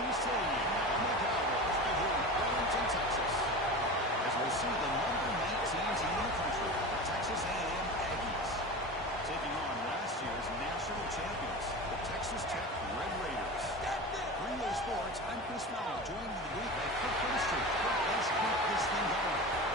Stadium in the Cowboys right here in Arlington, Texas. As we'll see the number 19 team in the country, the Texas A&M Aggies, taking on last year's national champions, the Texas Tech Red Raiders. For EA Sports, I'm Chris Mallett, joined in the booth by Kirk Herbstreit. Let's keep this thing going.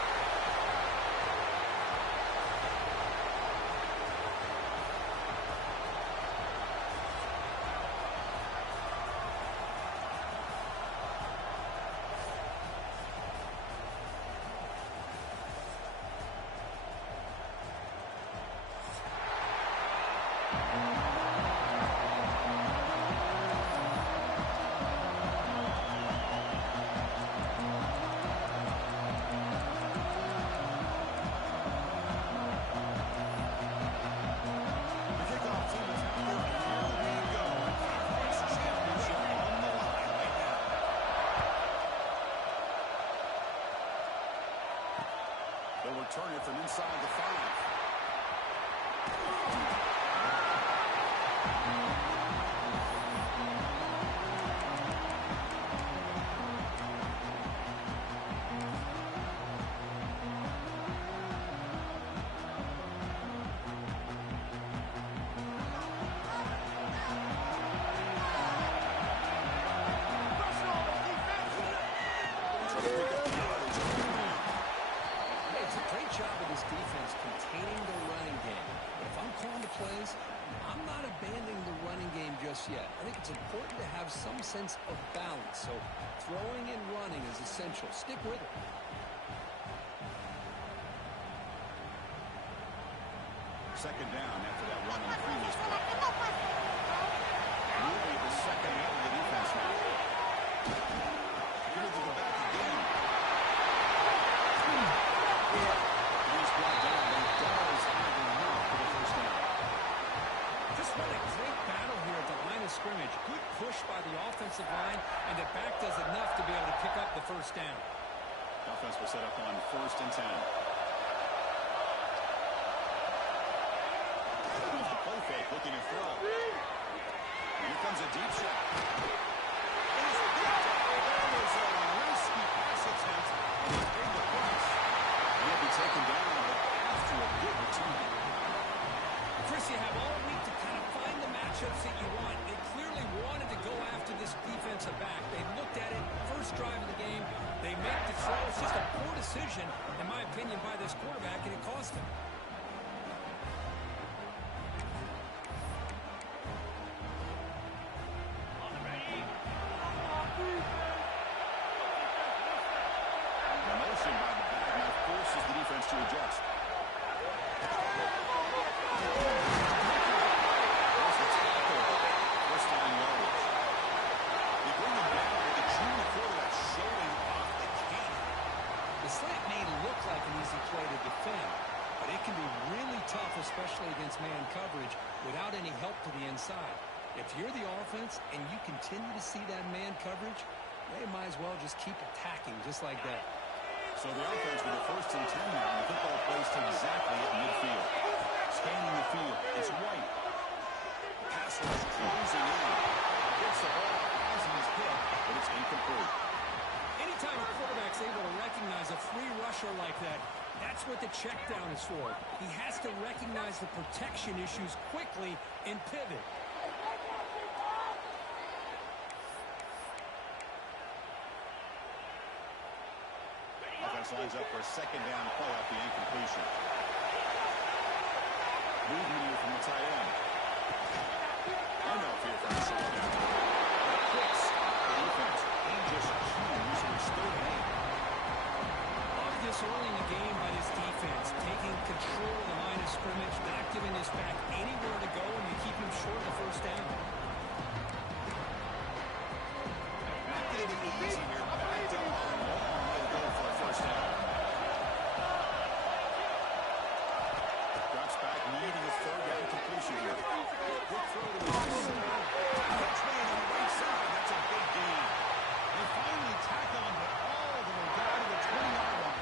They'll return it from inside the 5. Yet. I think it's important to have some sense of balance, so throwing and running is essential. Stick with it. Second down after that run on the previous play. Moving the second out of the defense now. Here to the back again. He's brought down, but he does have enough for the first down. Just what a great battle here at the line of scrimmage. Good push by the offensive line, and the back does enough to be able to pick up the first down. Offense will set up on 1st and 10. Here's the play fake, looking to throw. And here comes a deep shot. That was a risky pass attempt, and he paid the price. He'll be taken down, but after a good return. Chris, you have all week to kind of find the matchups that you want. They clearly wanted to go after this defensive back. They looked at it, first drive of the game. They make the throw. It's just a poor decision, in my opinion, by this quarterback, and it cost him. The motion by the back now forces the defense to adjust. But it can be really tough, especially against man coverage, without any help to the inside. If you're the offense and you continue to see that man coverage, they might as well just keep attacking just like that. So the offense with the 1st and 10 now, and the football placed exactly at midfield. Scanning the field, it's White. Pass rush closing in. Gets the ball as he's hit, but it's incomplete. Anytime a quarterback's able to recognize a free rusher like that, that's what the check down is for. He has to recognize the protection issues quickly and pivot. Offense lines up for a second down play off the incompletion. Movement here from the tight end. Handoff here from the short down. Quick stop the defense. And just choose to restore the game. This early in the game by this defense, taking control of the line of scrimmage, not giving this back anywhere to go, and you keep him short of the first down. Not getting it easy here. Backed up a long way to go for a first down. Drops back, needing a 3rd down completion here. Good throw to the right side. Catch made on the right side. That's a big gain. They finally tack on the all the way down to the 20-yard line.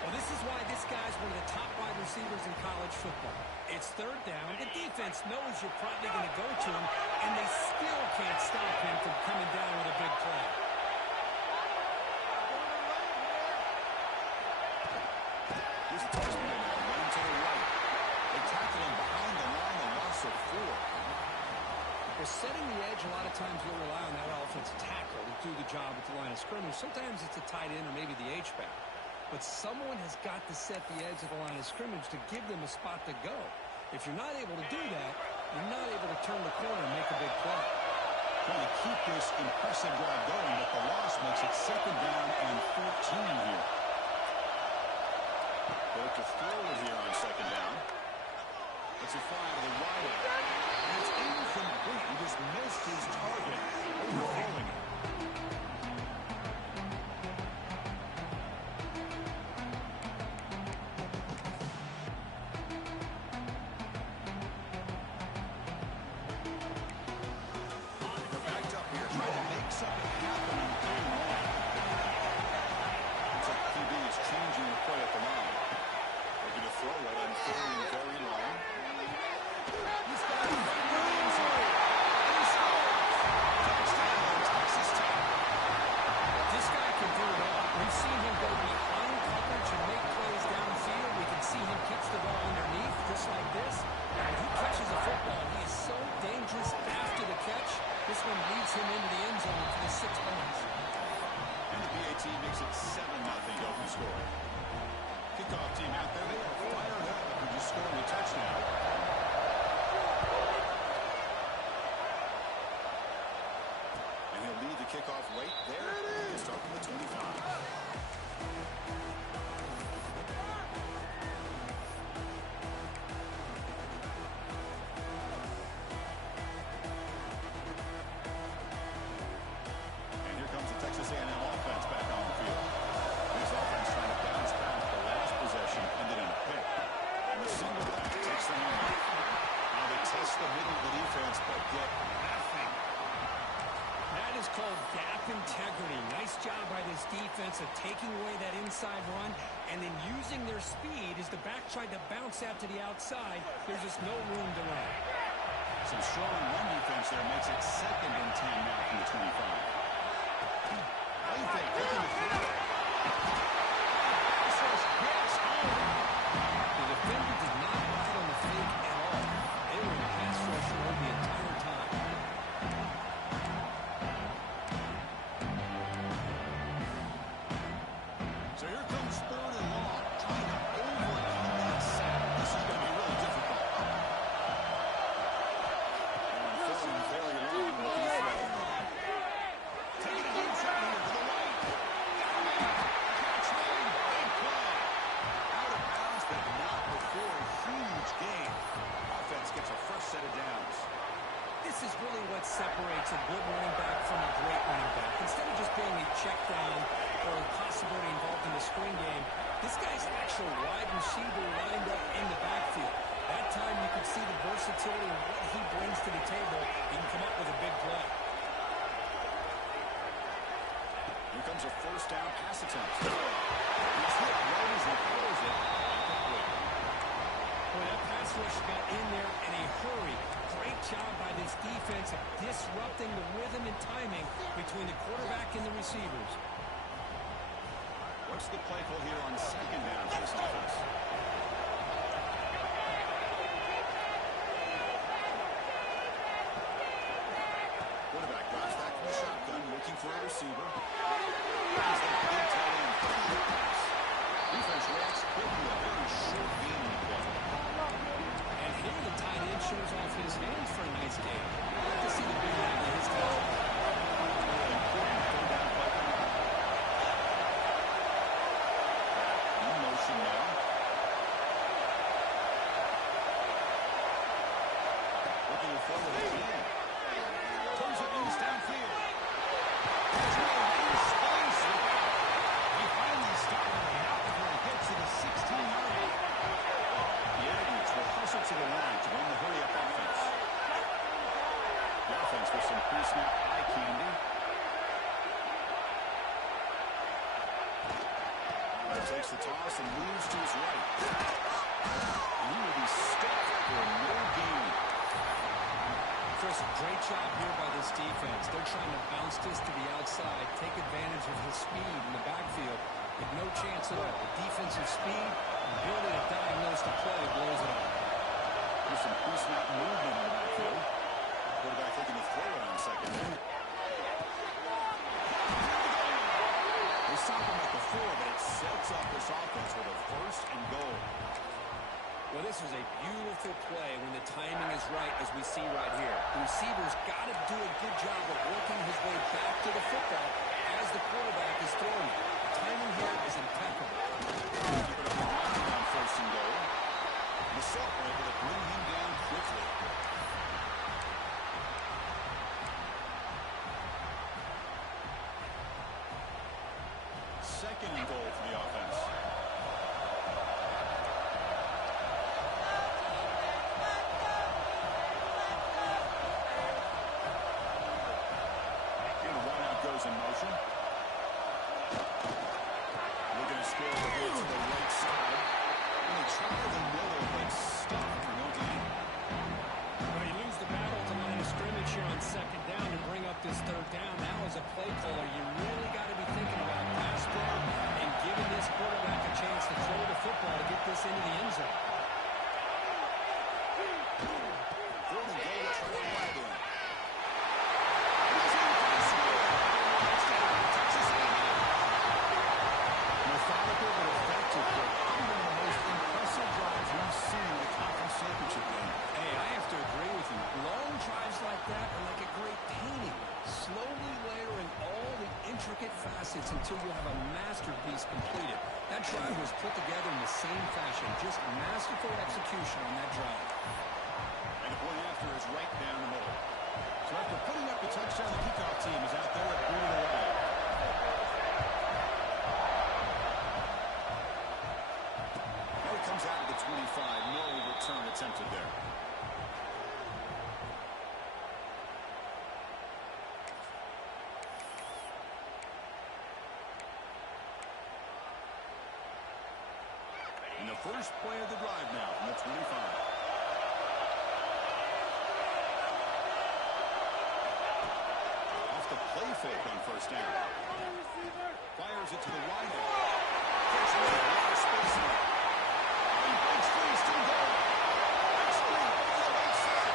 Well, this is why this guy's one of the top wide receivers in college college football. It's third down. The defense knows you're probably going to go to him, and they still can't stop him from coming down with a big play. Here's a touchdown now, running to the right. They tackle him behind the line, a loss of 4. Well, setting the edge, a lot of times you'll rely on that offensive tackle to do the job at the line of scrimmage. Sometimes it's a tight end or maybe the H-back. But someone has got to set the edge of the line of scrimmage to give them a spot to go. If you're not able to do that, you're not able to turn the corner and make a big play. Trying to keep this impressive drive going, but the loss makes it second down and 14 here. They look to throw it here on second down. It's a fly to the right. And it's incomplete. He just missed his target, overthrowing it. They're backed up here, trying to make something happen on third and long. Looks like QB is changing the play at the line. Looking to throw it on third and very long. He's got it right in the end zone. And he scores. Touchdown, Texas Tech. This guy can do it all. We've seen him go behind coverage and make plays downfield. We can see him catch the ball underneath, just like this. When he catches a football, he is so dangerous after the catch. This one leads him into the end zone for the 6 points. And the PAT makes it 7-0 open score. Kickoff team out there, they are fired up after just scoring a touchdown. And he'll lead the kickoff right there. He'll start from the 25. And here comes the Texas A&M offense back on the field. This offense trying to bounce back. The last possession ended in a pick. And the single back takes the hand. Now they test the middle of the defense, but get nothing. That is called gap integrity. Nice job by this defense of taking away that inside run and then using their speed as the back tried to bounce out to the outside. There's just no room to run. Some strong run defense there makes it second and 10 now from the 25. Play fake, looking to throw. This was hits home. The defender did not ride on the fake at all. They were in pass rush mode the entire time. So here comes third and long, trying to overcome that sack. This is going to be really difficult. And third and very long, looking to throw. Taking a deep shot here to the right. Catch made, big play. Out of bounds, but not before a huge gain. Offense gets a first set of downs. This is really what separates a good running back from a great running back. Instead of just being a check down or a possibility involved in the screen game, this guy's an actual wide receiver lined up in the backfield. That time you could see the versatility and what he brings to the table. He can come up with a big play. Here comes a first down pass attempt. He's hit right as he throws it. Boy, that pass rush got in there in a hurry. Great job by this defense of disrupting the rhythm and timing between the quarterback and the receivers. What's the play call here on second down for this offense? Quarterback drops back from the shotgun, looking for a receiver. He's that big tight end for the short pass. Defense reacts quickly, a very short game in the play. And here the tight end shows off his hands for a nice game. I'd like to see the big man get his touchdown. Important third down play coming up. In motion now. Looking to throw it again. Turns it loose downfield. That's right in space. He finally stopped him out before he gets to the 16-yard line. The Aggies will hustle to the line to run the hurry-up offense. The offense with some pre-snap eye candy. He takes the toss and moves to his right. And he will be Chris, great job here by this defense. They're trying to bounce this to the outside, take advantage of his speed in the backfield, but no chance at all. The defensive speed, ability to diagnose the play, blows it up. There's some pre-snap movement in the backfield. Quarterback looking to throw it on second down. They stop him at the 4, but it sets up this offense with a first and goal. Well, this was a beautiful play when the timing is right, as we see right here. The receiver's got to do a good job of working his way back to the football as the quarterback is throwing it. The timing here is impeccable. Keep it on first and goal. The short able to bring him down quickly. Second and goal for the offense. In motion. Looking to score the ball to the right side. And they try the middle, but stop for no gain. When you lose the battle to line of scrimmage here on second down and bring up this third down, now as a play caller, you really got to be thinking about pass play and giving this quarterback a chance to throw the football to get this into the end zone. Third and goal to try to ride in. Methodical but effective for one of the most impressive drives we've seen in the conference championship game. Hey, I have to agree with you. Long drives like that are like a great painting, slowly layering all the intricate facets until you have a masterpiece completed. That drive was put together in the same fashion, just masterful execution on that drive. And the point after is right down the middle. So after putting up the touchdown, the kickoff team is out there at booting away. Now he comes out of the 25. No return attempted there. And the first play of the drive now from the 25. Play fake on first down. Fires it to the wide end. Gets a lot of space in it. And breaks free, still going. Breaks free over the right side.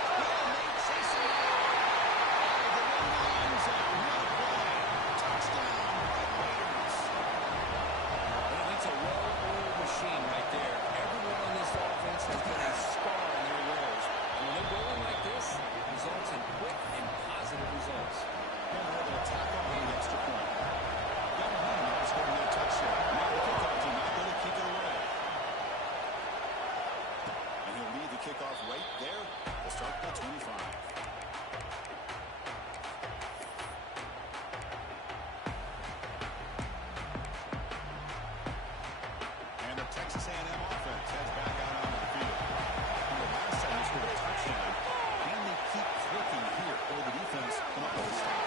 Nate chasing it. The one lines out. What a play. Touchdown, Red Raiders. Well, that's a well-oiled machine right there. Everyone on this offense has been a star in their roles. And when they're rolling like this, it results in quick and positive results. And they're able to tack on the extra point. Got behind him after scoring their touchdown. Now the kickoff team out there to kick it away. And he'll lead the kickoff right there. We'll start at 25. And the Texas A&M offense heads back out onto the field. And the last time they scored a touchdown, and they keep clicking here, or the defense can always stop.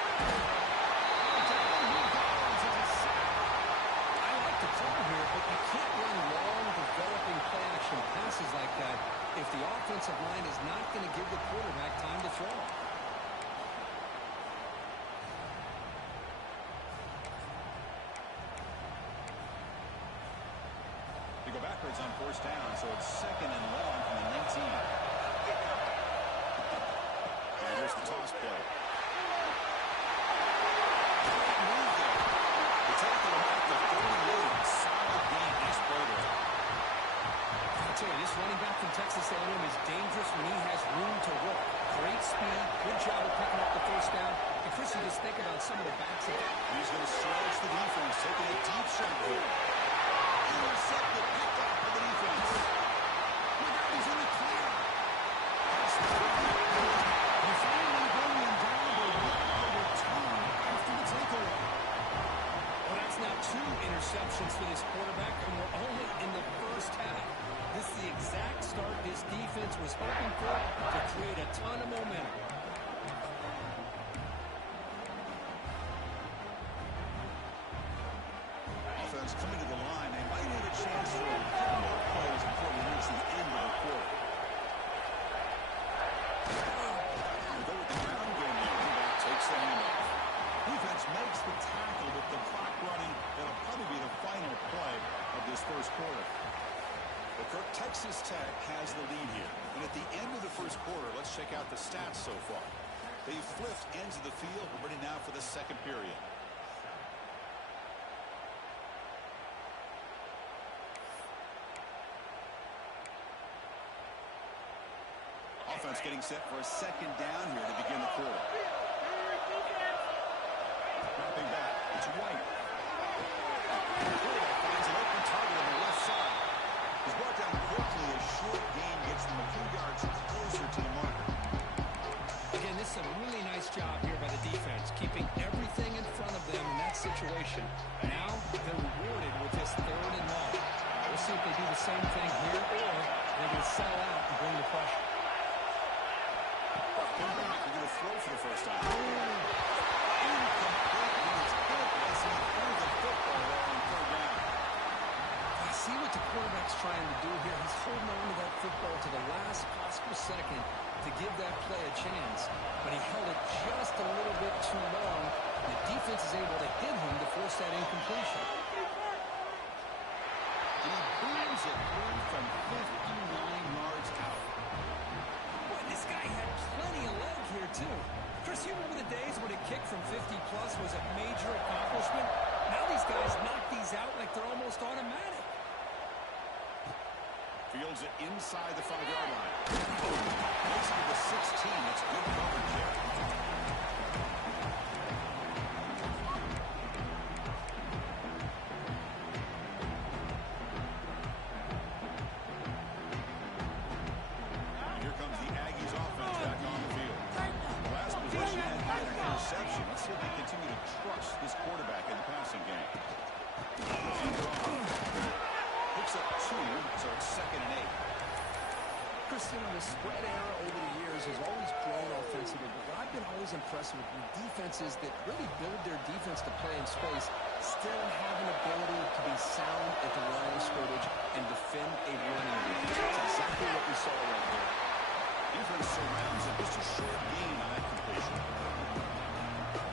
I like the call here, but you can't run long, developing play-action passes like that if the offensive line is not going to give the quarterback time to throw. They go backwards on first down, so it's second and long from the 19. And here's the toss play. The tackle at the 38. Solid game. Nice play there. I'll tell you, this running back from Texas A&M is dangerous when he has room to work. Great speed, good job of picking up the first down. And Chris, you just think about some of the backs of it. He's going to stretch the defense, taking a deep shot here. Intercepted, picked up by the defense. McGarry's in the clear. They finally bring him down, but what a return after the takeaway. Well, that's now 2 interceptions for this quarterback, and we're only in the first half. This is the exact start this defense was hoping for to create a ton of momentum. Offense coming to the line. They might have a chance for a couple more plays before we reach the end of the quarter. We'll go with the Texas Tech has the lead here. And at the end of the first quarter, let's check out the stats so far. They've flipped ends of the field. We're ready now for the second period. Offense getting set for a second down here to begin the quarter. Dropping back. It's White. Finds an open target on the left side. He's brought down quickly. A short gain gets them a few yards closer to the marker. Again, this is a really nice job here by the defense, keeping everything in front of them in that situation. Now they're rewarded with this 3rd and long. We'll see if they do the same thing here, or they're going to sell out and bring the pressure. They're going to throw for the first time. Incomplete. It's good as he threw the football there on 3rd down. I see what the quarterback's trying to do here. He's holding on to that football to the last possible second to give that play a chance, but he held it just a little bit too long. The defense is able to hit him to force that incompletion. And he booms it through from 59 yards out. Boy, this guy had plenty of leg here, too. Chris, you remember the days when a kick from 50-plus was a major accomplishment? Now these guys knock these out like they're almost automatic. Fields it inside the 5-yard line. Makes it to the 16. That's good coverage there. And here comes the Aggies offense back on the field. Last possession had an interception. Let's see if they continue to trust this quarterback in the passing game. Picks up 2, so it's 2nd and 8. Christian, the spread era over the years has always grown offensively, but what I've been always impressed with defenses that really build their defense to play in space still have an ability to be sound at the line of scrimmage and defend a running game. That's exactly what we saw right here. Defense surrounds it. Just a short gain on that completion.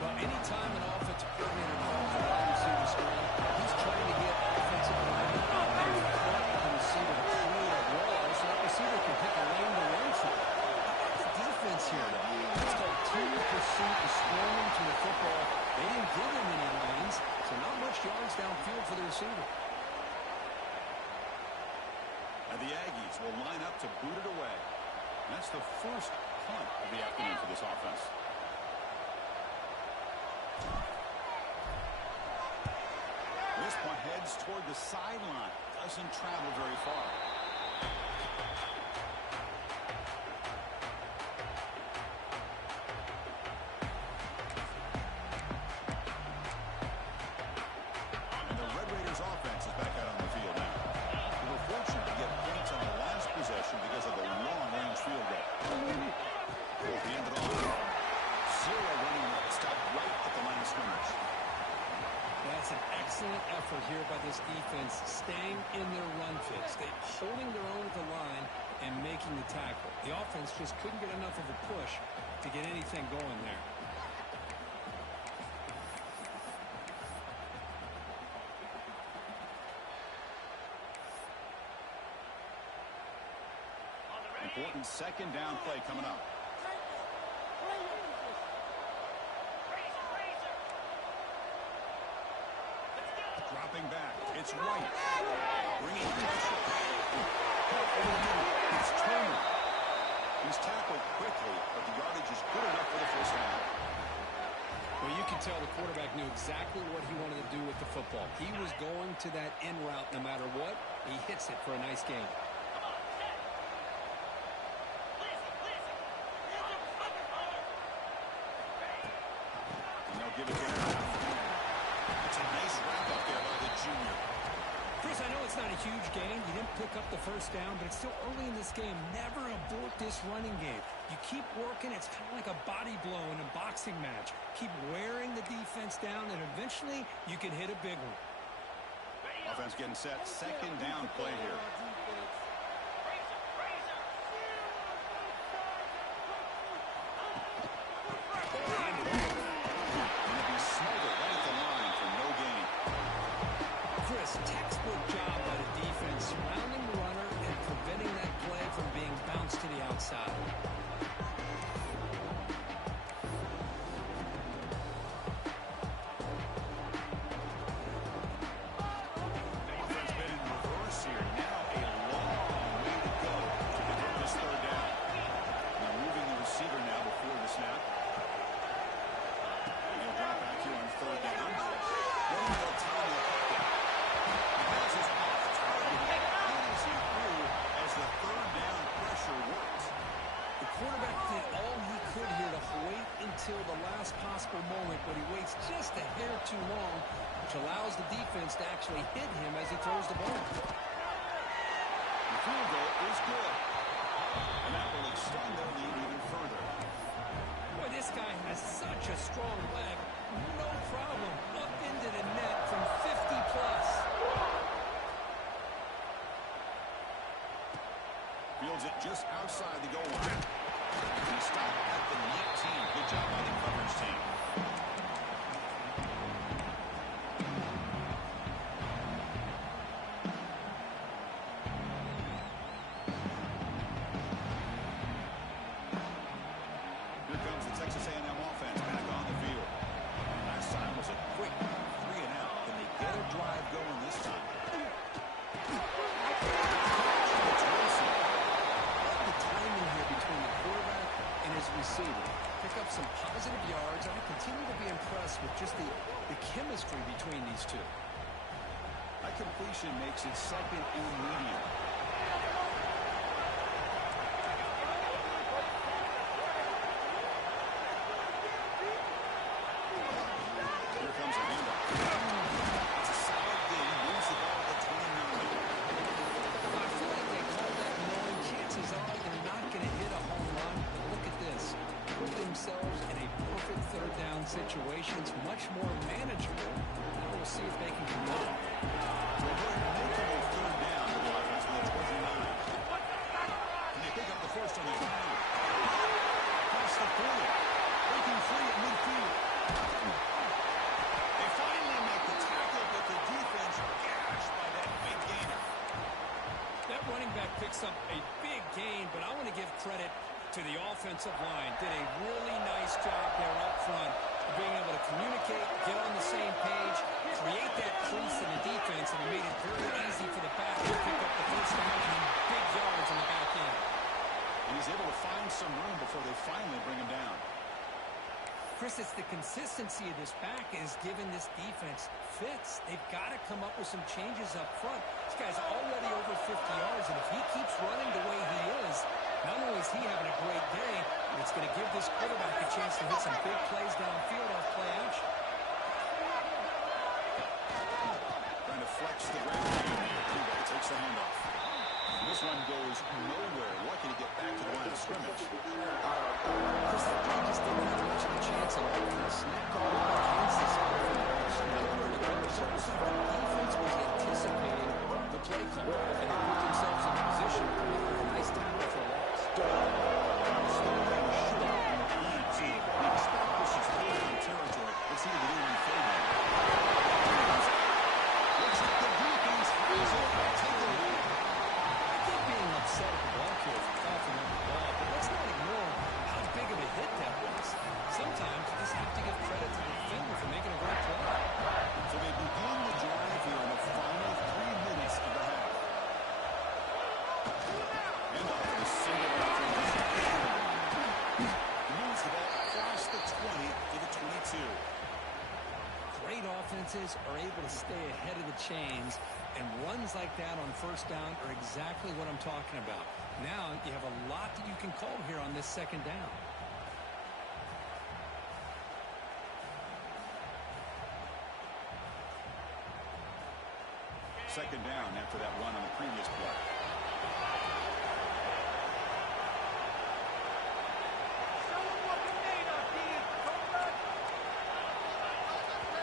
Well, anytime an offensive coordinator calls a wide receiver screen, he's trying to get offensive linemen out there in front of the receiver to create a wall so that receiver can pick a lane to run through. How about the defense here? It's called team pursuit and swarming to the football. They didn't give him any lanes, so not much yards downfield for the receiver. And the Aggies will line up to boot it away. That's the first punt of the afternoon for this offense. This one heads toward the sideline. Doesn't travel very far. And the Red Raiders offense is back out on the field now. They were fortunate to get points on the last possession because of the long-range field goal. At the end of the line, 0 running left. Stopped right at the line of scrimmage. That's an excellent effort here by this defense, staying in their run fix. They're holding their own at the line and making the tackle. The offense just couldn't get enough of a push to get anything going there. Important 2nd down play coming up. Dropping back. It's White. Bringing pressure. Over the middle. It's Turner. He's tackled quickly, but the yardage is good enough for the first down. Well, you can tell the quarterback knew exactly what he wanted to do with the football. He was going to that in route no matter what. He hits it for a nice gain. And they'll give it to him. It's a nice wrap-up there by the junior. Chris, I know it's not a huge gain. You didn't pick up the first down, but it's still early in this game. Never abort this running game. You keep working. It's kind of like a body blow in a boxing match. Keep wearing the defense down, and eventually you can hit a big one. Offense getting set. 2nd down play here. bounce to the outside. Offense been in reverse here. Now a long way to go to convert this third down. Now moving the receiver now before the snap. And he'll drop back here on third down. One more time in the pocket. The pass is off target. As he threw as the third down pressure worked. The quarterback did all he could here to wait until the last possible moment, but he waits just a hair too long, which allows the defense to actually hit him as he throws the ball. The field goal is good. And that will extend their lead even further. Boy, this guy has such a strong leg. No problem. Up into the net from 50 plus. Fields it just outside the goal line. He stopped at the 19. Good job by the coverage team. Here comes the Texas A&M offense back on the field. Last time was a quick 3 and out. Can they get a drive going this time? Receiver. Pick up some positive yards, and I continue to be impressed with just the chemistry between these two. That completion makes it second and medium. Here comes a handoff. It's a solid thing. Moves the ball to 29. I feel like they call that knowing chances are they're not going to hit a home run. But look at this. Put themselves in a perfect third down situation. It's much more manageable. Now we'll see if they can convert. So a very notable third down for the offense with a 29. And they pick up the first on the ground. Across the 40. Breaking free at midfield. They finally make the tackle, but the defense gashed by that big gainer. That running back picks up a big gain, but I want to give credit to the offensive line. Did a really nice job there up front of being able to communicate, get on the same page, create that crease in the defense, and it made it very easy for the back to pick up the first down and big yards in the back end. And he's able to find some room before they finally bring him down. Chris, it's the consistency of this back is giving this defense fits. They've got to come up with some changes up front. This guy's already over 50 yards, and if he keeps running the way he is, not only is he having a great day, but it's going to give this quarterback a chance to hit some big plays downfield off play action. Trying to flex the ground game here. Kuba takes the handoff. This one goes nowhere. Lucky to get back to the line of scrimmage. Chris, that play just didn't have much of a chance at all. The snap call against this offense. Nowhere to go. It's almost like the defense was anticipating the play call, and they put themselves in a position to make a nice tackle for a loss. Stopping short in the PET. We expect this is third territory. Let's see what they do in third down. Looks like the defense has it. Take a look. I think being upset at the ball carrier for coughing up the ball, but let's not ignore how big of a hit that was. Sometimes you just have to give credit to the defender for making a great play. So they begin the drive here in the final 3 minutes of the half. And off the single after moves the ball across the 20 to the 22. Great offenses are able to stay ahead of the chains, and runs like that on first down are exactly what I'm talking about. Now you have a lot that you can call here on this second down. Second down after that run on the previous play.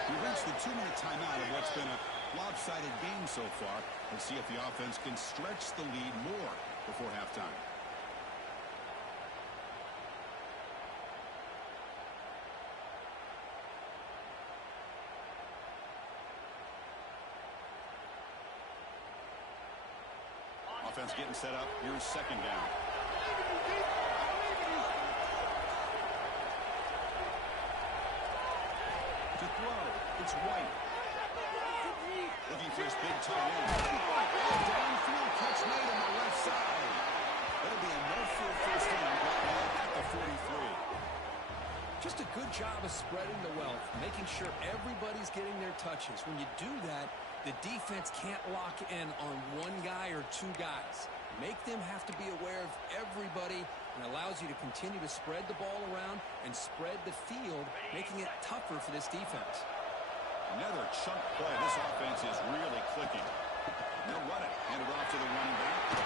We reached the 2-minute timeout of what's been a lopsided game so far. Let's see if the offense can stretch the lead more before halftime. Offense getting set up. Here's second down. It's White. Looking for his big tight end. Downfield catch made on the left side. That'll be a no-field first down right now at the 43. Just a good job of spreading the wealth, making sure everybody's getting their touches. When you do that, the defense can't lock in on one guy or two guys. Make them have to be aware of everybody, and allows you to continue to spread the ball around and spread the field, making it tougher for this defense. Another chunk play. This offense is really clicking. They'll run it. Hand it off to the running back.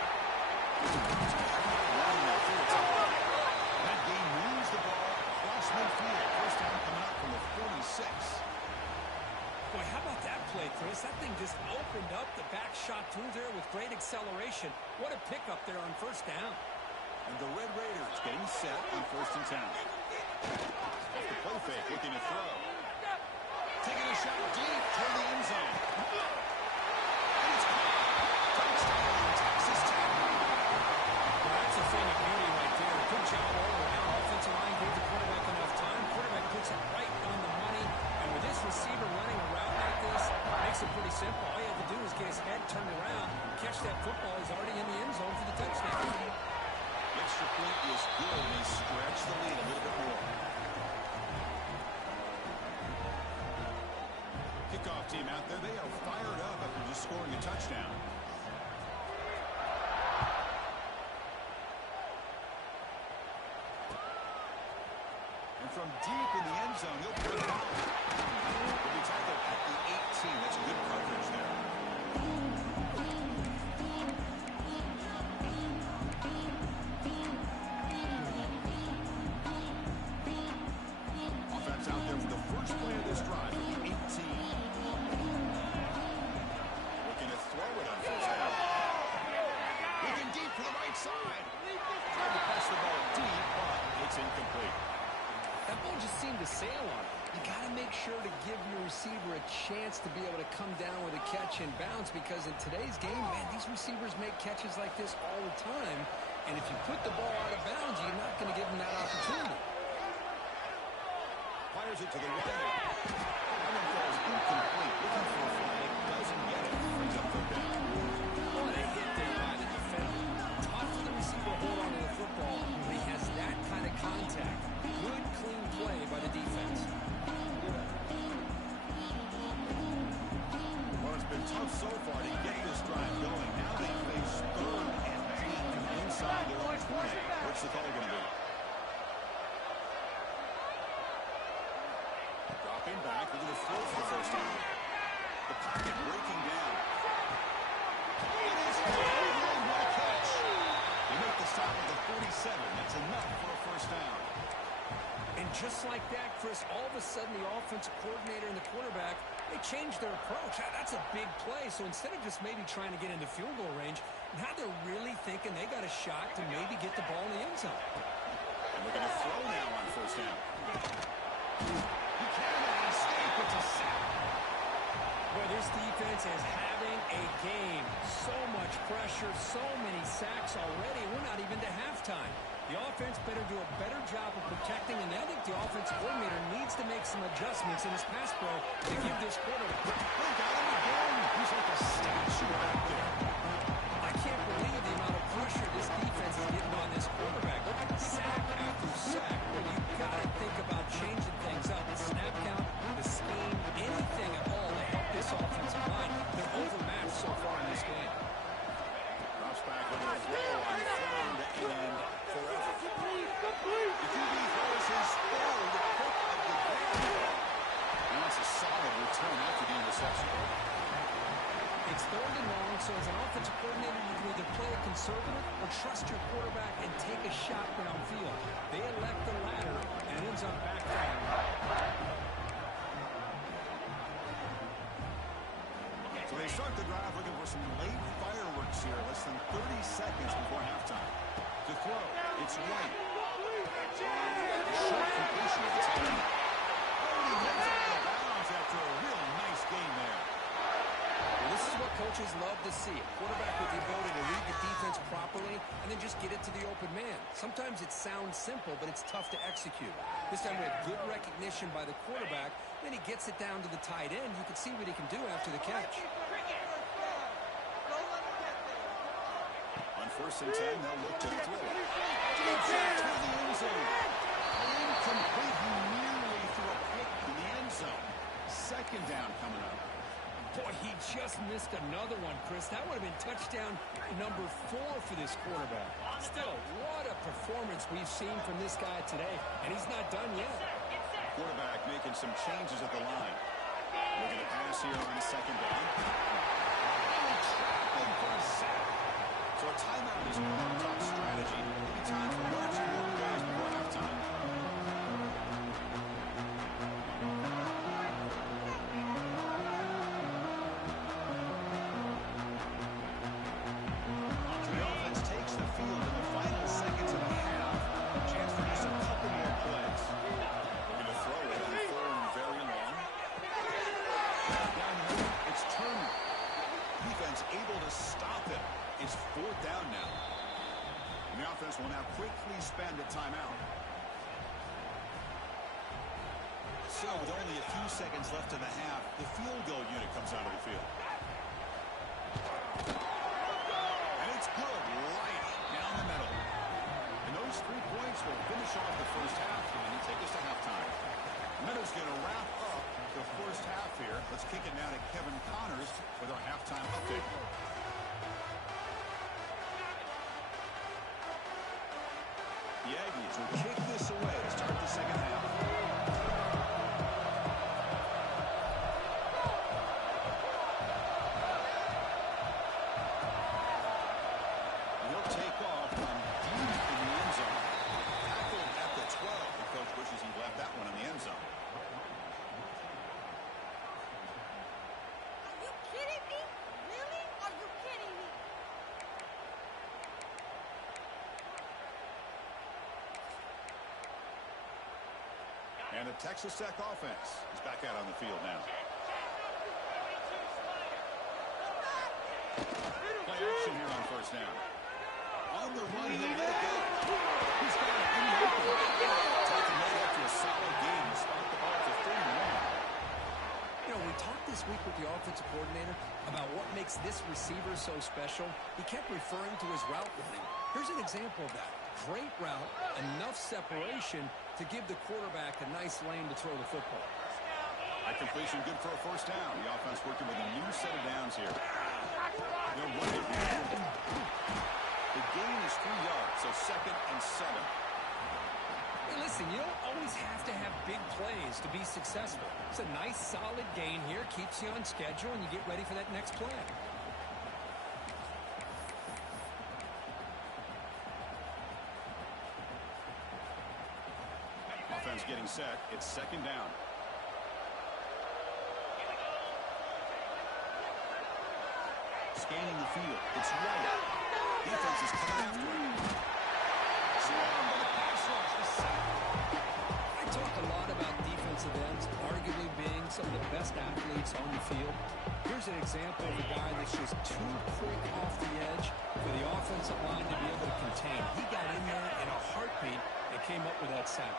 That game moves the ball across midfield. First down coming up from the 46. Boy, how about that play, Chris? That thing just opened up. The back shot through there with great acceleration. What a pickup there on first down. And the Red Raiders getting set on 1st and 10. Off the play fake, looking to throw. Taking a shot deep toward the end zone. And it's caught. Touchdown, Texas Tech. Well, that's a thing of beauty right there. Good job all around. Offensive line gave the quarterback enough time. Quarterback puts it right on the money. And with this receiver running around like this, makes it pretty simple. All you have to do is get his head turned around, catch that football. He's already in the end zone for the touchdown. Extra point is good, and they stretch the lead a little bit more. Kickoff team out there, they are fired up after just scoring a touchdown. And from deep in the end zone, he'll put it out. He'll be tackled at the 18. That's good coverage there. Offense out there for the first play of this drive from the 18. Looking to throw it on first down. Looking deep to the right side. Tried to pass the ball deep, but it's incomplete. That ball just seemed to sail on him. You got to make sure to give your receiver a chance to be able to come down with a catch and bounce, because in today's game, man, these receivers make catches like this all the time. And if you put the ball out of bounds, you're not going to give them that opportunity. Fires it to the right. That one falls incomplete. Looking for a flag. Doesn't get it. Brings up third down. What a hit there by the defender. Tough for the receiver to hold on to the football when he has that kind of contact. Good, clean play by the defense. Well, it's been tough so far to get this drive going. Now they face 3rd and 10 inside their own 20. What's the call going to be? Dropping back. They're going to throw for the first down. The pocket breaking down. It is caught. What a catch. They make the stop at the 47. That's enough for a first down. And just like that, Chris, all of a sudden the offensive coordinator and the quarterback, they changed their approach. That's a big play. So instead of just maybe trying to get into field goal range, now they're really thinking they got a shot to maybe get the ball in the end zone. And we're going to throw now on first down. You cannot escape. It's a sack. Boy, this defense is having a game. So much pressure, so many sacks already. We're not even to halftime. The offense better do a better job of protecting, and I think the offensive coordinator needs to make some adjustments in his pass pro to give this quarterback. They got him again. He's like a statue back there. I can't believe the amount of pressure this defense is getting on this quarterback. Sack after sack. Well, you've got to think about changing things up. The snap count, the scheme, anything at all to help this offensive line. They're overmatched so far in this game. Drops back over the throw on 3rd and forever. The QB throws his 3rd pick of the day. And that's a solid return after the interception. It's 3rd and long, so as an offensive coordinator, you can either play it conservative or trust your quarterback and take a shot downfield. They elect the latter, and it ends up backfiring. So they start the drive looking for some late fireworks here. Less than 30 seconds before halftime. To throw, it's White. Short completion of the tight end. Oh, he gets out of bounds after a real nice game there. Well, this is what coaches love to see. A quarterback with the ability to read the defense properly and then just get it to the open man. Sometimes it sounds simple, but it's tough to execute. This time we had good recognition by the quarterback. Then he gets it down to the tight end. You can see what he can do after the catch. On 1st and 10, they'll look to throw it. Deep shot toward the end zone. Incomplete. He nearly threw a pick in the end zone. 2nd down coming up. Boy, he just missed another one, Chris. That would have been touchdown number 4 for this quarterback. Still, what a performance we've seen from this guy today, and he's not done yet. Quarterback making some changes at the line. Looking to pass here on 2nd down. Trapping for a sack. So a timeout is part of the top strategy. Maybe time for 1 or 2 more plays before halftime. Will now quickly spend a timeout. So with only a few seconds left in the half, the field goal unit comes out of the field. And it's good, right down the middle. And those 3 points will finish off the first half and take us to halftime. Meadows going to wrap up the first half here. Let's kick it now to Kevin Connors with our halftime update. The Aggies will kick this away to start the second half. And he'll take off from deep in the end zone. Tackled at the 12. The coach wishes he left that one in the end zone. Are you kidding me? Really? Are you kidding me? And the Texas Tech offense is back out on the field now. Play action here on 1st down. On the run, he'll let it go. He's got it in the open. Taking made after a solid game to spot the ball to 31. You know, we talked this week with the offensive coordinator about what makes this receiver so special. He kept referring to his route running. Here's an example of that. Great route, enough separation to give the quarterback a nice lane to throw the football. High completion, good for a 1st down. The offense working with a new set of downs here. They'll run it here. The gain is 3 yards, so 2nd and 7. Hey, listen, you don't always have to have big plays to be successful. It's a nice, solid gain here, keeps you on schedule, and you get ready for that next play. Offense getting set. It's 2nd down. Scanning the field. It's right. Defense is coming after him. Slammed by the pass rush. The sack. I talk a lot about defensive ends, arguably being some of the best athletes on the field. Here's an example of a guy that's just too quick off the edge for the offensive line to be able to contain. He got in there in a heartbeat and came up with that sack.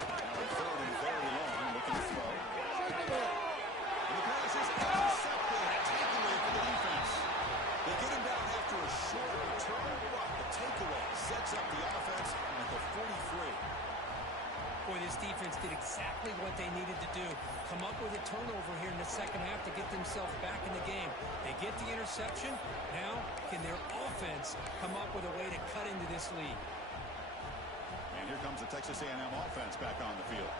Now 3rd and very long, looking to throw. And the pass is intercepted. Takeaway for the defense. They get him down after a short return. The takeaway sets up the offense at the 43. Boy, this defense did exactly what they needed to do. Come up with a turnover here in the second half to get themselves back in the game. They get the interception. Now, can their offense come up with a way to cut into this lead? And here comes the Texas A&M offense back on the field.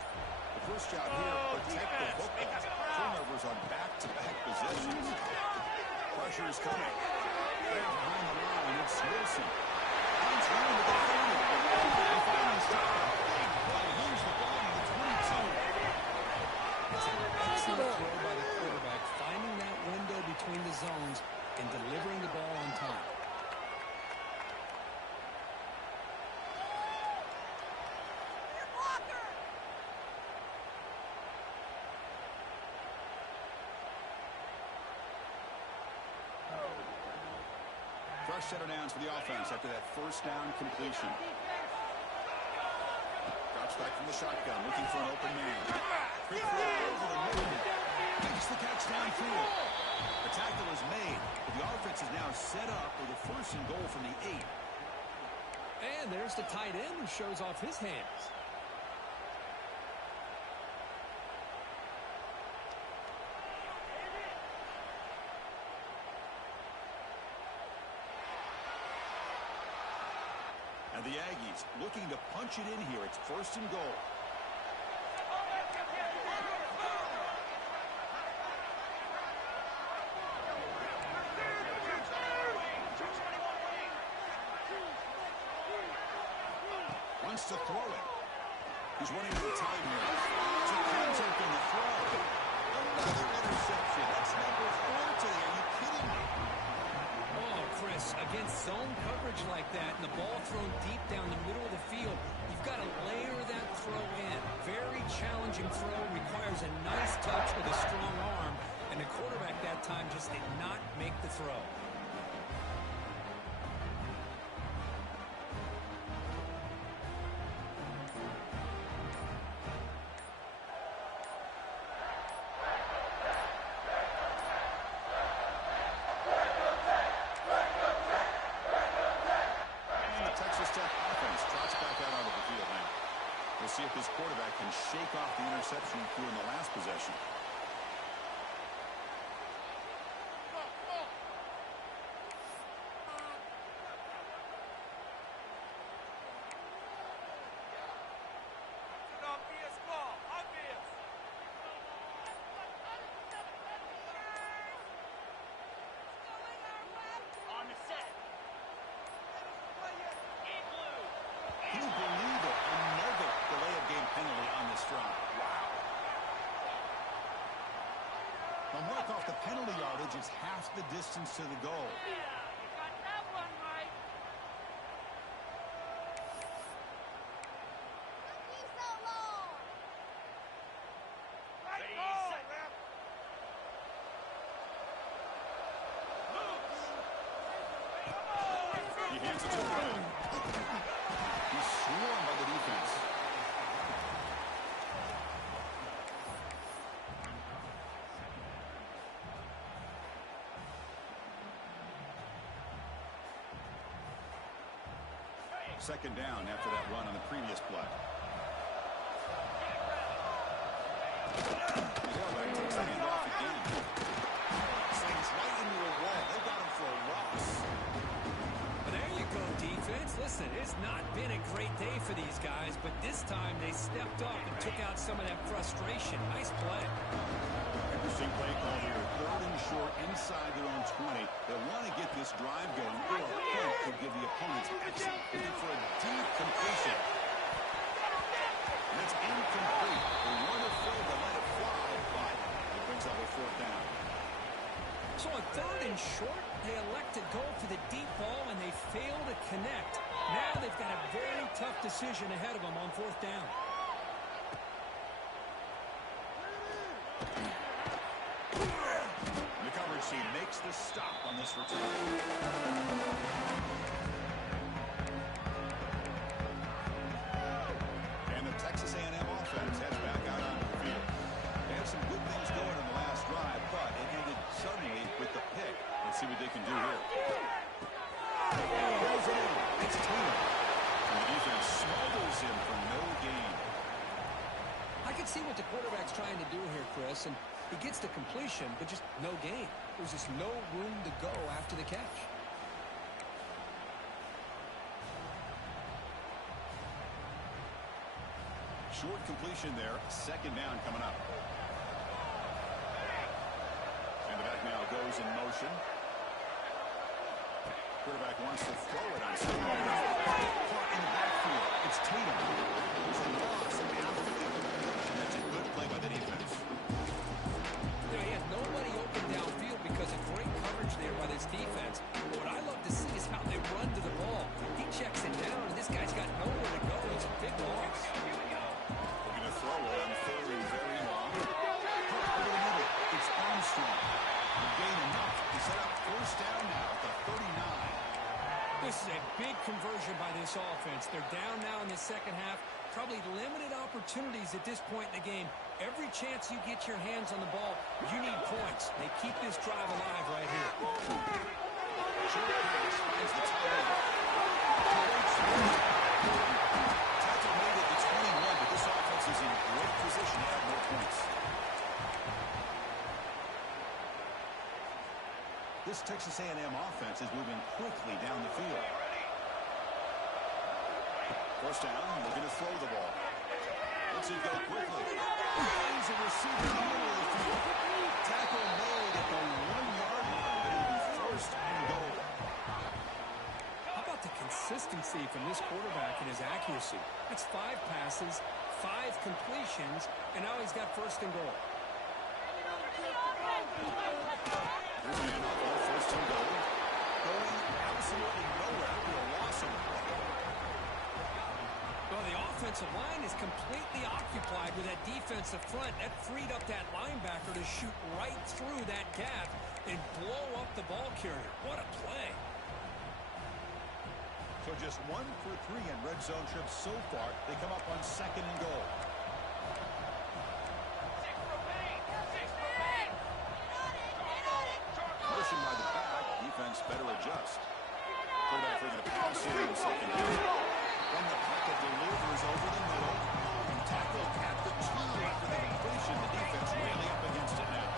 The first job here, protect the football. Turnovers on back-to-back possessions. Pressure is coming. Right behind the line, it's Wilson. Runs round to the 30. And finally stopped. Big play. Lose the ball to the 22. It's an excellent throw by the quarterback, finding that window between the zones and delivering the ball on time. set downs for the offense after that first down completion. Drops back from the shotgun, looking for an open man. Quick throw over the middle. Makes the catch downfield. The tackle is made, but the offense is now set up with a first and goal from the 8. And there's the tight end who shows off his hands. And the Aggies looking to punch it in here. It's first and goal. Wants to throw it. He's running out of time here. To contact on the throw. Another interception. That's number 4 today. Are you kidding me? Oh, Chris, against zone coverage like that and the ball thrown deep down the middle of the field, you've got to layer that throw in. Very challenging throw, requires a nice touch with a strong arm, and the quarterback that time just did not make the throw. See if this quarterback can shake off the interception he threw in the last possession. Can you believe it? Another delay of game penalty on this drive. Wow. Now mark off the penalty yardage. It's half the distance to the goal. Yeah, you got that one right. Don't be so long. Right goal, ref. He hands it to him. He's swarmed by the defense. Second down after that run on the previous play. The quarterback takes the hand off again. Slings right into a wall. They got him for a loss. Well, there you go, defense. Listen, it's not been a great day for these guys, but this time they stepped up and took out some of that frustration. Nice play. Interesting play call here. 3rd and short inside their own 20. They want to get this drive going, or a punt could give the opponents action. Looking for a deep completion. And it's incomplete. They weren't afraid to let it fly, but it brings up a 4th down. So on 3rd and short, they elect to go for the deep ball, and they fail to connect. Now they've got a very tough decision ahead of them on 4th down. The coverage team makes the stop on this return. And the Texas A&M offense heads back out onto the field. They had some good things going in the last drive, but it ended suddenly with the pick. Let's see what they can do here. Throws it in. It's Taylor. And the defense smothers him for no gain. I can see what the quarterback's trying to do here, Chris, and he gets the completion, but just no gain. There's just no room to go after the catch. Short completion there. 2nd down coming up. And the back now goes in motion. Quarterback wants to throw it on somebody. Caught in the backfield. It's Tatum. There's a loss after the completion. That's a good play by the defense. You know, he had nobody open downfield because of great coverage there by this defense. But what I love to see is how they run to the ball. He checks it down, and this guy's got nowhere to go. It's a big loss. Looking to throw it on 3rd and very long. Over the middle. It's Armstrong. They gain enough to set up 1st down now at the 39. this offense. They're down now in the second half. Probably limited opportunities at this point in the game. Every chance you get your hands on the ball, you need points. They keep this drive alive right here. Short pass finds the tight end. Tackle made it to 21, but this offense is in great position to add more points. This Texas A&M offense is moving quickly down the field. First down, looking to throw the ball. Lets it go quickly. Finds a receiver in the middle of the field. Tackle made at the 1-yard line. It'll be first and goal. How about the consistency from this quarterback and his accuracy? That's 5 passes, 5 completions, and now he's got first and goal. Here's a handoff for first and goal. Going absolutely nowhere after a loss on the play. Well, the offensive line is completely occupied with that defensive front. That freed up that linebacker to shoot right through that gap and blow up the ball carrier. What a play. So just 1 for 3 in red zone trips so far. They come up on second and goal. Motion by the back. Defense better adjust. Quarterback looking to pass here in second down. From the pocket, delivers over the middle. And tackled at the 2 after the completion. The defense really up against it now.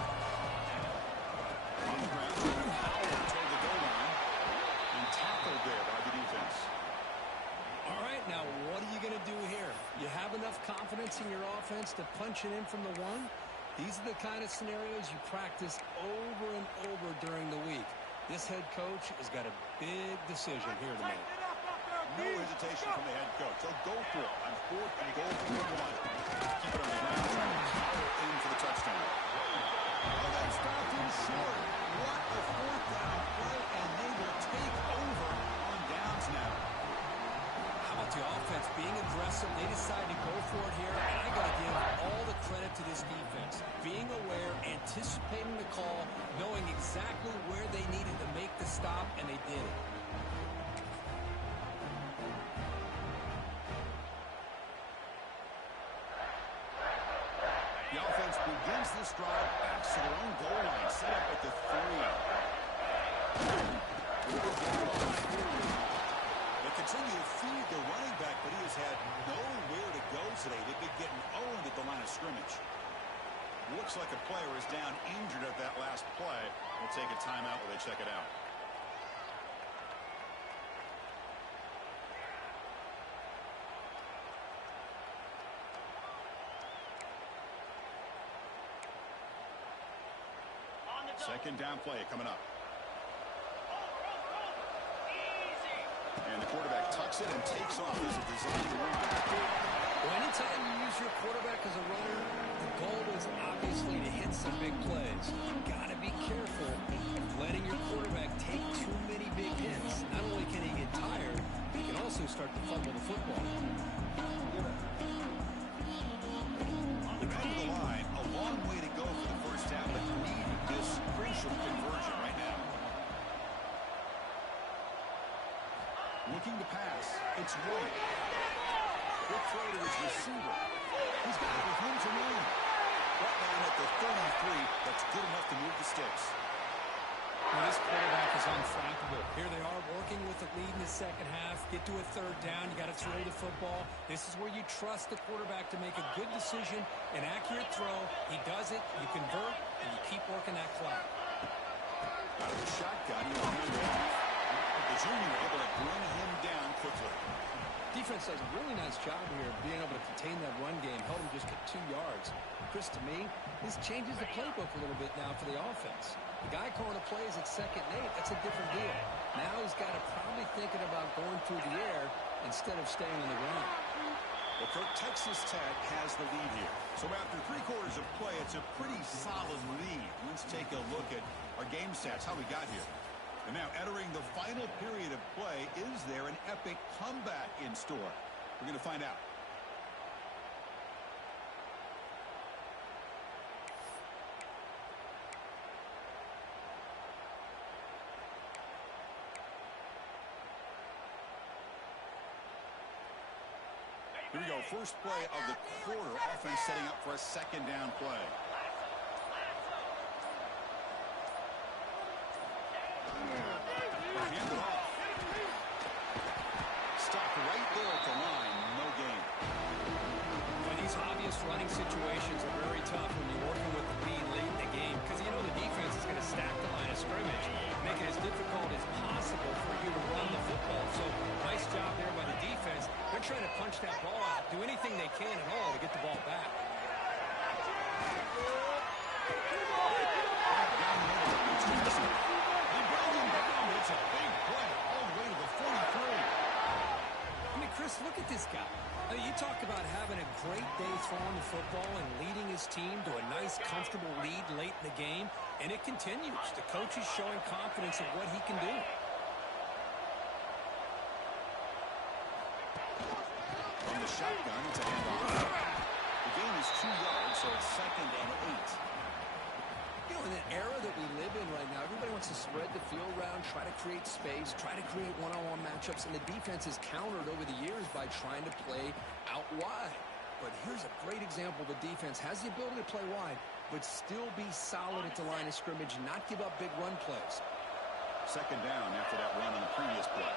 On the ground, Howard toward the goal line. And tackled there by the defense. All right, now what are you going to do here? You have enough confidence in your offense to punch it in from the 1? These are the kind of scenarios you practice over and over during the week. This head coach has got a big decision here to make. No hesitation from the head coach. He'll go for it on fourth and goal from the 1. Keep it on the ground, trying to power in for the touchdown. Oh, that's stopped in short. What a fourth down play, and they will take over on downs now. How about the offense being aggressive? They decide to go for it here, and I got to give all the credit to this defense. Being aware, anticipating the call, knowing exactly where they needed to make the stop, and they did it. The offense begins this drive back to their own goal line, set up at the 3. They continue to feed the running back, but he has had nowhere to go today. They've been getting owned at the line of scrimmage. Looks like a player is down injured at that last play. We'll take a timeout while they check it out. Second down play coming up. And the quarterback tucks it and takes off as a design run. Well, anytime you use your quarterback as a runner, the goal is obviously to hit some big plays. You've got to be careful of letting your quarterback take too many big hits. Not only can he get tired, he can also start to fumble the football. The man to the line, a long way to go for the first down, but need this crucial conversion right now. Looking to pass. It's White. Quick throw to his receiver. He's got it with room to run. That man at the 33, that's good enough to move the sticks. Well, this quarterback is unflappable. Here they are working with the lead in the second half. Get to a third down. You got to throw the football. This is where you trust the quarterback to make a good decision, an accurate throw. He does it, you convert, and you keep working that clock. Out of the shotgun, he'll hand it off. The junior able to bring him down quickly. Defense does a really nice job here of being able to contain that run game, held him just to 2 yards. Chris, to me, this changes the playbook a little bit now for the offense. The guy calling the plays at 2nd and 8, that's a different deal. Now he's got to probably thinking about going through the air instead of staying on the ground. Well, Kirk, Texas Tech has the lead here. So after 3 quarters of play, it's a pretty solid lead. Let's take a look at our game stats, how we got here. And now entering the final period of play, is there an epic comeback in store? We're going to find out. Here we go. First play of the quarter. Offense setting up for a second down play. Hand it off. Stopped right there at the line. No gain. Well, these obvious running situations are very tough when you're working with the lead late in the game because you know the defense is going to stack the line of scrimmage, make it as difficult as possible for you to run the football. So nice job there by the defense. They're trying to punch that ball out, do anything they can at all to get the ball back. It's a big play all the way to the 43. I mean, Chris, look at this guy. I mean, you talk about having a great day throwing the football and leading his team to a nice, comfortable lead late in the game, and it continues. The coach is showing confidence in what he can do. From the shotgun, it's a handoff. The gain is 2 yards, so it's 2nd and 8. You know, in the era that we live in right now, everybody wants to spread the field around, try to create space, try to create one-on-one matchups, and the defense has countered over the years by trying to play out wide. But here's a great example. The defense has the ability to play wide, but still be solid at the line of scrimmage, not give up big run plays. 2nd down after that run on the previous play.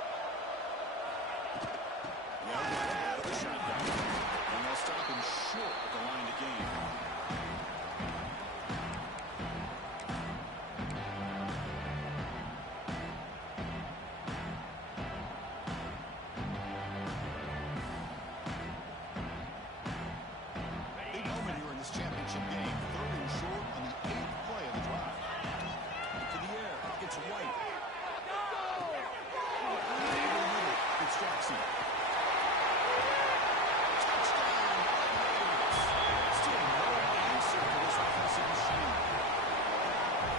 The shotgun. And they'll stop him short at the line to gain. Championship game, 3rd and short on the 8th play of the drive. To the air, it's White. It's Jackson. Touchdown, Raiders. Still no answer for this offensive machine.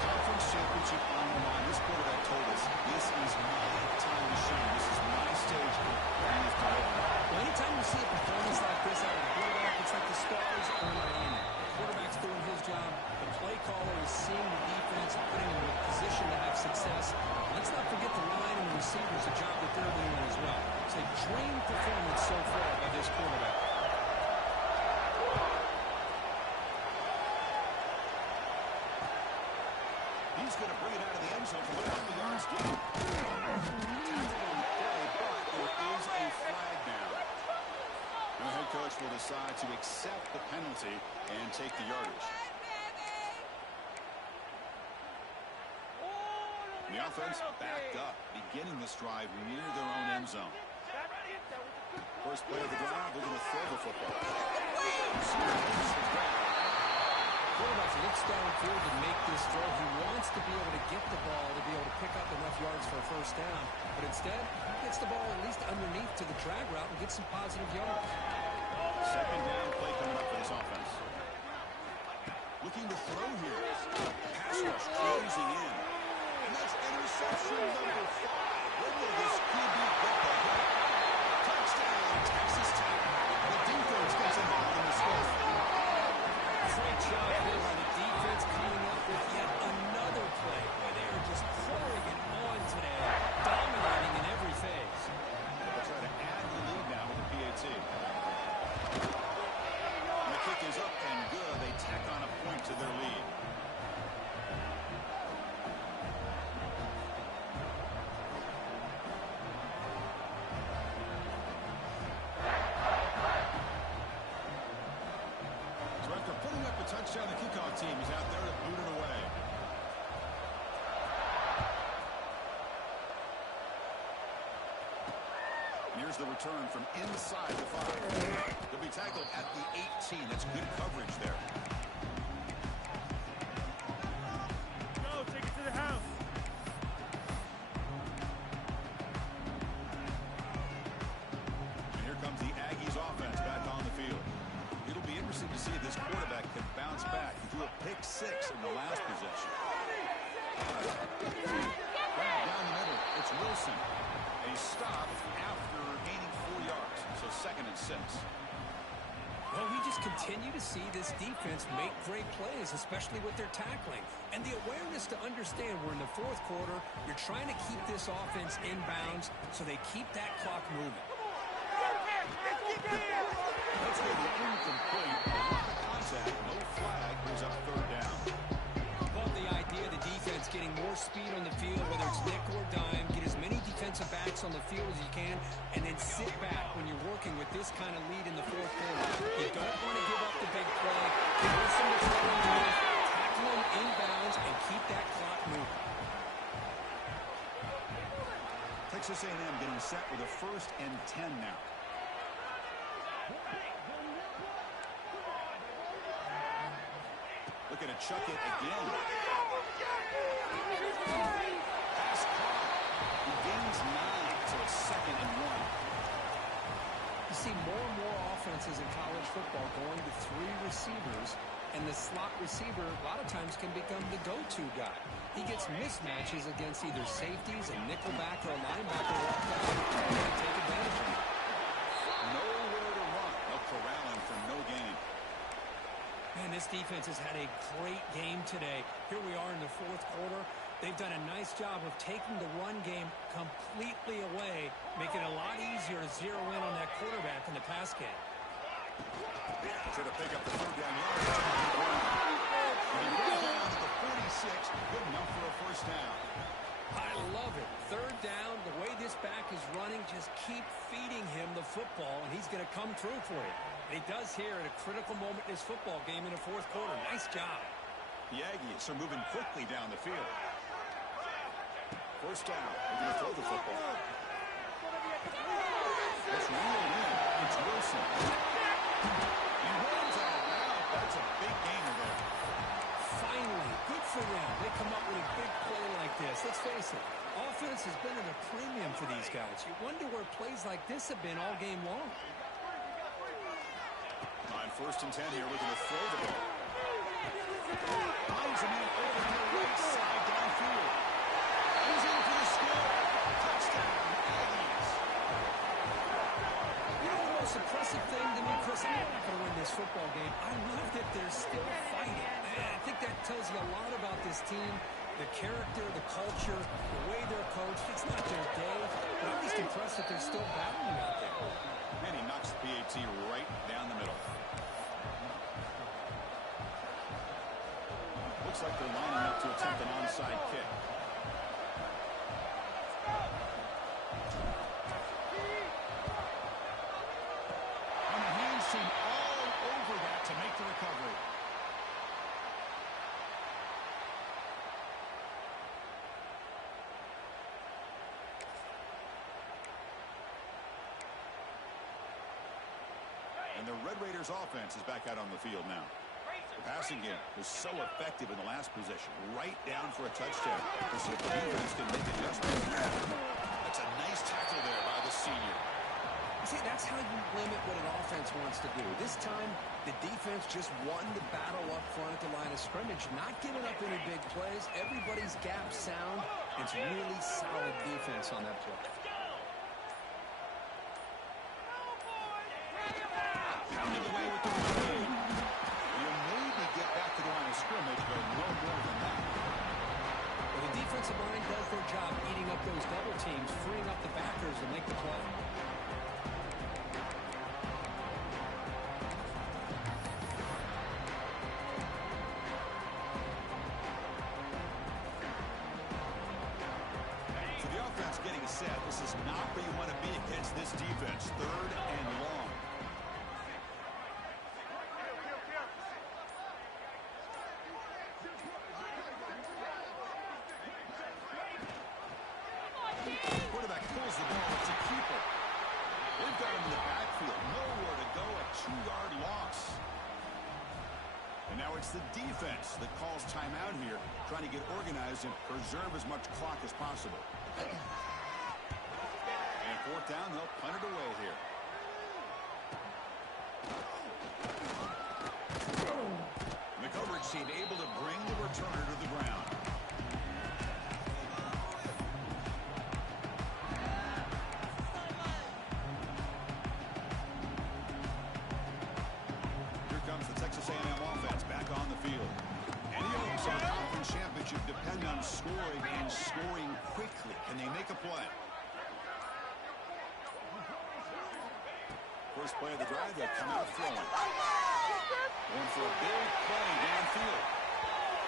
Conference championship on the line. This quarterback told us, this is my time to shine. This is my stage. And he's delivered. Well, anytime you see a performance like this out of the quarterback, it's like the stars are aligning. The quarterback's doing his job. The play caller is seeing the defense and putting them in a position to have success. Let's not forget the line and the receivers, the job that they're doing as well. It's a dream performance so far by this quarterback. He's going to bring it out of the end zone from a couple of yards deep. There is a flag now. The head coach will decide to accept the penalty and take the yardage. The offense backed up, beginning this drive near their own end zone. First play of the drive, they're going to throw the football. Quarterback looks downfield to make this throw. He wants to be able to get the ball to be able to pick up enough yards for a first down. But instead, he gets the ball at least underneath to the drag route and gets some positive yards. 2nd down play coming up for this offense. Looking to throw here. Pass rush closing in. And that's interception number 5. When will this QB get the hit? Touchdown, Texas Tech. The defense gets involved in this game. Great job here by the defense coming up with yet another play where they are just pouring it on today, dominating in every phase. They'll try to add the lead now with the PAT. And the kick is up and good. They tack on a point to their lead. Touchdown, the kickoff team is out there to boot it away. And here's the return from inside the 5. He'll be tackled at the 18. That's good coverage there. Go, take it to the house. And here comes the Aggies offense back on the field. It'll be interesting to see if this quarterback can bounce back. He threw a pick 6 in the last possession. Right down the middle, it's Wilson. A stop after gaining 4 yards, so 2nd and 6. Well, we just continue to see this defense make great plays, especially with their tackling. And the awareness to understand we're in the 4th quarter, you're trying to keep this offense in bounds so they keep that clock moving. minutes on the field as you can, and then sit back when you're working with this kind of lead in the fourth quarter. You don't want to give up the big play. Force them to throw them off, tackle them inbounds, and keep that clock moving. Texas A&M getting set with a 1st and 10 now. Looking to chuck it again. Pass caught. He gains 9, so it's 2nd and 1. You see more and more offenses in college football going to 3 receivers, and the slot receiver a lot of times can become the go-to guy. He gets mismatches against either safeties, a nickelback, or a linebacker. Take advantage of it. Nowhere to run. No corralling for no gain. Man, this defense has had a great game today. Here we are in the fourth quarter. They've done a nice job of taking the run game completely away, making it a lot easier to zero in on that quarterback in the pass game. Try to pick up the 3rd down yard. And he brought down to the 46. Good enough for a 1st down. I love it. 3rd down, the way this back is running, just keep feeding him the football, and he's going to come through for you. And he does here at a critical moment in this football game in the fourth quarter. Nice job. The Aggies are moving quickly down the field. 1st down. They're going to throw the football. It's reeled in. It's Wilson. He runs out of bounds. That's a big gainer there. Finally, good for them. They come up with a big play like this. Let's face it, offense has been at a premium for these guys. You wonder where plays like this have been all game long. On 1st and 10 here, looking to throw the ball. Finds a man over to the right side downfield. He's in for the score. Touchdown, Aggies. You know the most impressive thing to me, Chris? I know they're not going to win this football game. I love that they're still fighting. I think that tells you a lot about this team, the character, the culture, the way they're coached. It's not their day, but I'm just impressed that they're still battling out there. And he knocks the PAT right down the middle. Looks like they're lining up to attempt an onside kick. And the hands seem all over that to make the recovery. And the Red Raiders offense is back out on the field now. The passing game was so effective in the last possession, right down for a touchdown. Let's see if the defense can make adjustments. That's a nice tackle there by the senior. See, that's how you limit what an offense wants to do. This time, the defense just won the battle up front at the line of scrimmage, not giving up any big plays. Everybody's gap sound. It's really solid defense on that play. Pounding away with the run. You maybe get back to the line of scrimmage, but no more than that. Well, the defensive line does their job eating up those double teams, freeing up the backers to make the play. So the offense getting set. This is not where you want to be against this defense. 3rd and long. Quarterback pulls the ball. It's a keeper. They've got him in the backfield. Nowhere to go. A 2-yard loss. And now it's the defense that calls timeout here, trying to get organized and preserve as much clock as possible. And 4th down, they'll punt it away here. And the coverage team able to bring the returner to the ground. Here comes the Texas A&M offense back on the field. Any hopes of a conference championship depend on scoring and scoring quickly. Can they make a play? First play of the drive, they'll come out throwing. Going for a big play downfield.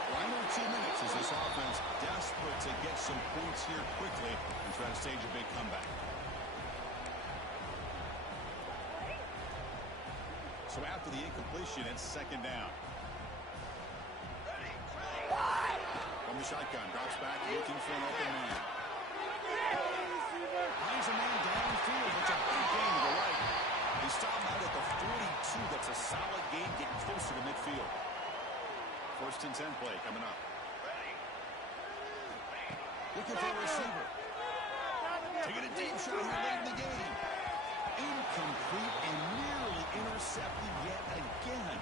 Under 2 minutes as this offense desperate to get some points here quickly and try to stage a big comeback. So after the incompletion, it's second down. From the shotgun, drops back, looking for an open man. Finds a man downfield. It's a big gain to the right. They stop out at the 42. That's a solid gain, getting closer to midfield. First and 10 play coming up. Looking for a receiver. Taking a deep shot here late in the game. Incomplete and nearly intercepted yet again.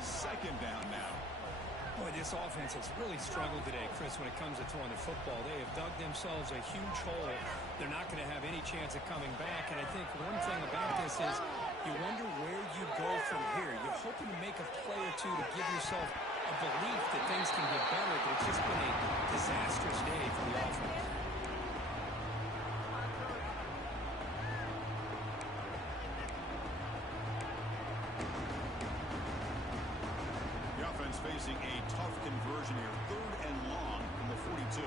Second down now. Boy, this offense has really struggled today, Chris, when it comes to throwing the football. They have dug themselves a huge hole. They're not going to have any chance of coming back. And I think one thing about this is you wonder where you go from here. You're hoping to make a play or two to give yourself a belief that things can get better, but it's just been a disastrous day for the offense. The offense facing a tough conversion here. Third and long from the 42.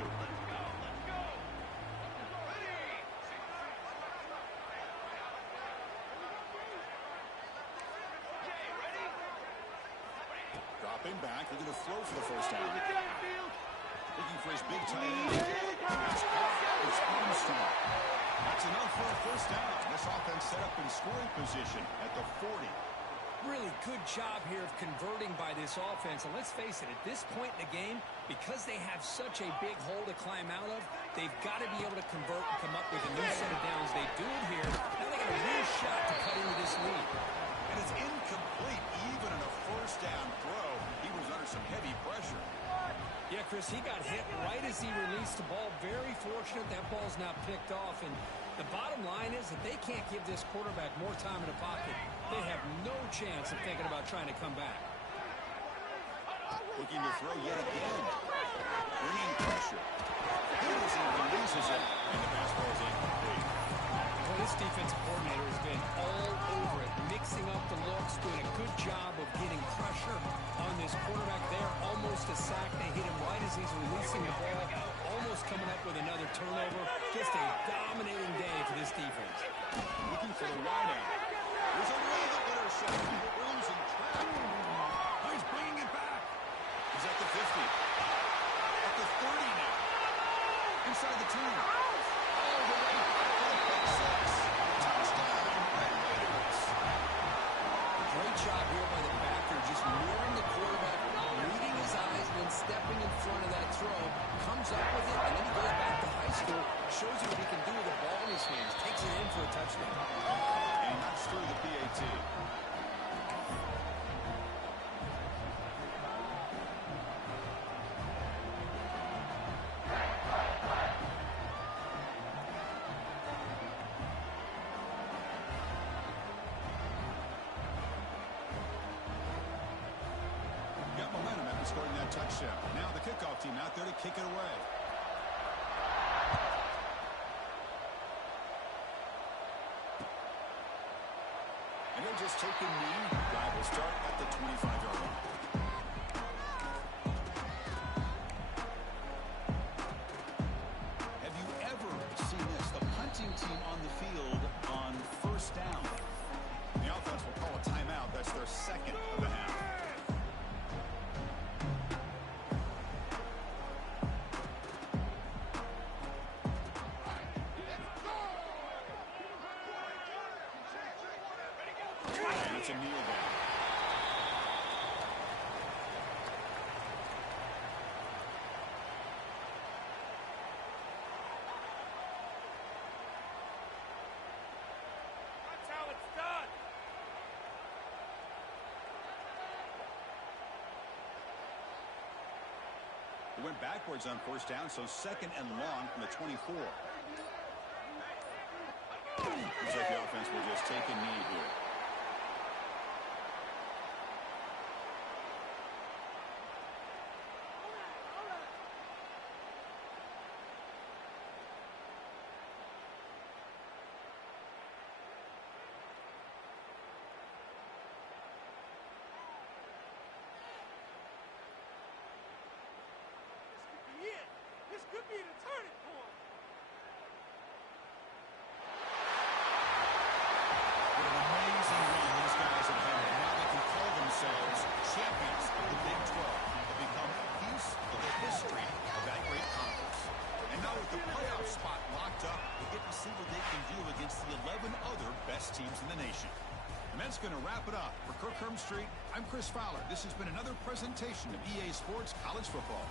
Dropping back, looking to throw for the first down. Looking for his big tight end. It's Armstrong. That's enough for a first down. This offense set up in scoring position at the 40. Really good job here of converting by this offense. And let's face it, at this point in the game, because they have such a big hole to climb out of, they've got to be able to convert and come up with a new set of downs. They do it here. Now they got a real shot to cut into this lead. And it's incomplete even on a first down throw. He was under some heavy pressure. Yeah, Chris, he got hit right as he released the ball. Very fortunate that ball's not picked off. And the bottom line is that they can't give this quarterback more time in the pocket. They have no chance of thinking about trying to come back. Looking to throw yet again. Bringing pressure. Hits and releases it, and the pass ball is incomplete. Well, this defensive coordinator has been all over it, mixing up the looks, doing a good job of getting pressure on this quarterback there. Almost a sack. They hit him right as he's releasing the ball. Almost coming up with another turnover. Just a dominating day for this defense. Looking for the wideout. There's a legal interception. Williams in trap. Oh, he's bringing it back. He's at the 50. At the 30 now. Inside the 10. All the way back to the pick six. Touchdown, Red Raiders. Great job here by the backer, just mirroring the quarterback, reading his eyes, and then stepping in front of that throw. Comes up with it, and then he goes back to high school. Shows you what he can do with the ball in his hands. Takes it in for a touchdown. And he knocks through the PAT. Got momentum after scoring that touchdown. Now the kickoff team out there to kick it away. And they'll just take a knee. Drive will start at the 25-yard line. Have you ever seen this? The punting team on the field on first down. The offense will call a timeout. That's their second of the half. And it's a kneel down. That's how it's done. It went backwards on first down, so second and long from the 24. Looks like the offense will just take a knee here. that's going to wrap it up. For Kirk Street, I'm Chris Fowler. This has been another presentation of EA Sports College Football.